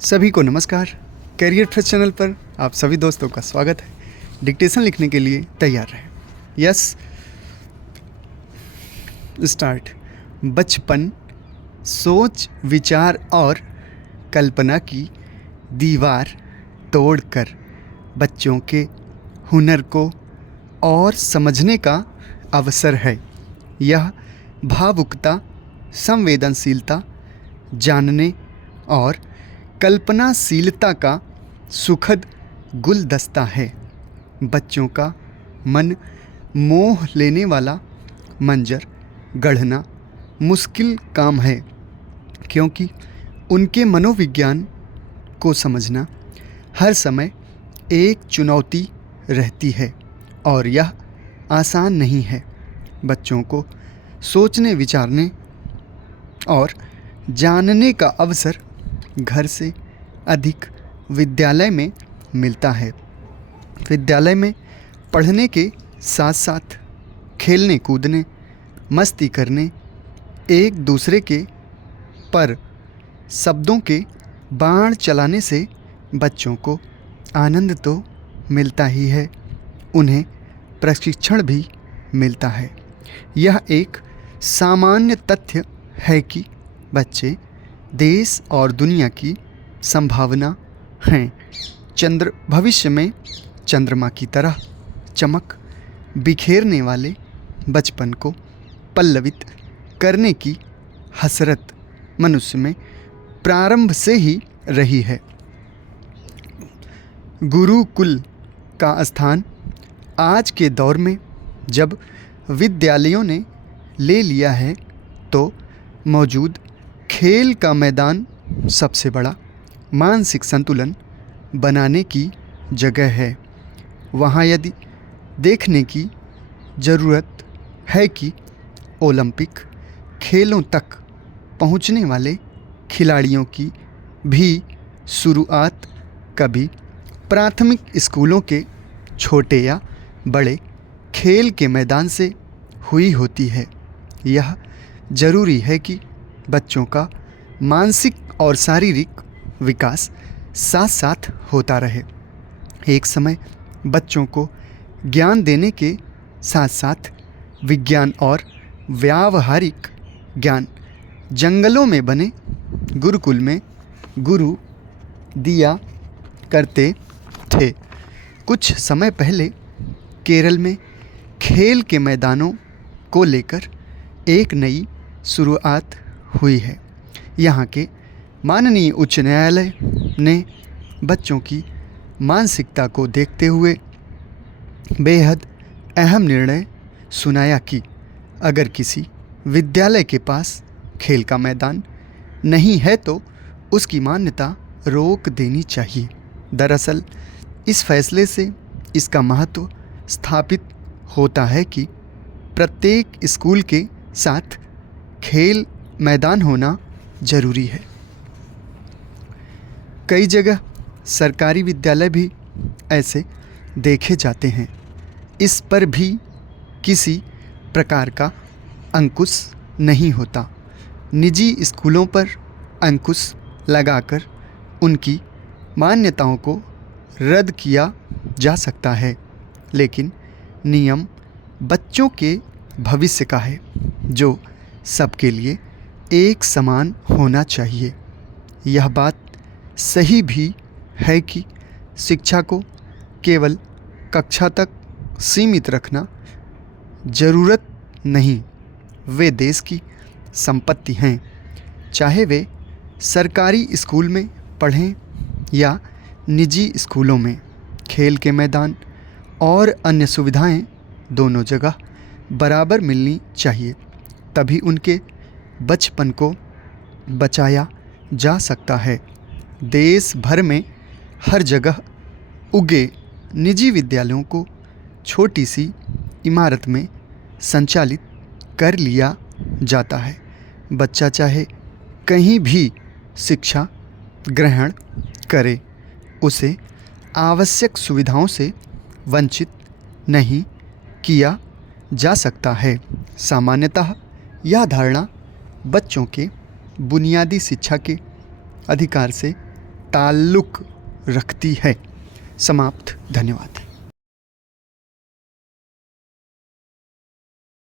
सभी को नमस्कार। करियर ट्रस्ट चैनल पर आप सभी दोस्तों का स्वागत है। डिक्टेशन लिखने के लिए तैयार रहें। Yes, start. बचपन सोच, विचार और कल्पना की दीवार तोड़कर बच्चों के हुनर को और समझने का अवसर है। यह भावुकता, संवेदनशीलता, जानने और कल्पनाशीलता का सुखद गुलदस्ता है। बच्चों का मन मोह लेने वाला मंजर गढ़ना मुश्किल काम है, क्योंकि उनके मनोविज्ञान को समझना हर समय एक चुनौती रहती है और यह आसान नहीं है। बच्चों को सोचने, विचारने और जानने का अवसर घर से अधिक विद्यालय में मिलता है। विद्यालय में पढ़ने के साथ साथ खेलने, कूदने, मस्ती करने, एक दूसरे के पर शब्दों के बाण चलाने से बच्चों को आनंद तो मिलता ही है, उन्हें प्रशिक्षण भी मिलता है। यह एक सामान्य तथ्य है कि बच्चे देश और दुनिया की संभावना हैं। भविष्य में चंद्रमा की तरह चमक बिखेरने वाले बचपन को पल्लवित करने की हसरत मनुष्य में प्रारंभ से ही रही है। गुरुकुल का स्थान आज के दौर में जब विद्यालयों ने ले लिया है, तो मौजूद खेल का मैदान सबसे बड़ा मानसिक संतुलन बनाने की जगह है। वहाँ यदि देखने की ज़रूरत है कि ओलंपिक खेलों तक पहुँचने वाले खिलाड़ियों की भी शुरुआत कभी प्राथमिक स्कूलों के छोटे या बड़े खेल के मैदान से हुई होती है। यह ज़रूरी है कि बच्चों का मानसिक और शारीरिक विकास साथ साथ होता रहे। एक समय बच्चों को ज्ञान देने के साथ साथ विज्ञान और व्यावहारिक ज्ञान जंगलों में बने गुरुकुल में गुरु दिया करते थे। कुछ समय पहले केरल में खेल के मैदानों को लेकर एक नई शुरुआत हुई है। यहाँ के माननीय उच्च न्यायालय ने बच्चों की मानसिकता को देखते हुए बेहद अहम निर्णय सुनाया कि अगर किसी विद्यालय के पास खेल का मैदान नहीं है तो उसकी मान्यता रोक देनी चाहिए। दरअसल इस फैसले से इसका महत्व स्थापित होता है कि प्रत्येक स्कूल के साथ खेल मैदान होना ज़रूरी है। कई जगह सरकारी विद्यालय भी ऐसे देखे जाते हैं। इस पर भी किसी प्रकार का अंकुश नहीं होता। निजी स्कूलों पर अंकुश लगाकर उनकी मान्यताओं को रद्द किया जा सकता है, लेकिन नियम बच्चों के भविष्य का है, जो सबके लिए एक समान होना चाहिए। यह बात सही भी है कि शिक्षा को केवल कक्षा तक सीमित रखना ज़रूरत नहीं। वे देश की संपत्ति हैं, चाहे वे सरकारी स्कूल में पढ़ें या निजी स्कूलों में। खेल के मैदान और अन्य सुविधाएं दोनों जगह बराबर मिलनी चाहिए, तभी उनके बचपन को बचाया जा सकता है। देश भर में हर जगह उगे निजी विद्यालयों को छोटी सी इमारत में संचालित कर लिया जाता है। बच्चा चाहे कहीं भी शिक्षा ग्रहण करे, उसे आवश्यक सुविधाओं से वंचित नहीं किया जा सकता है। सामान्यतः यह धारणा बच्चों के बुनियादी शिक्षा के अधिकार से ताल्लुक़ रखती है। समाप्त। धन्यवाद।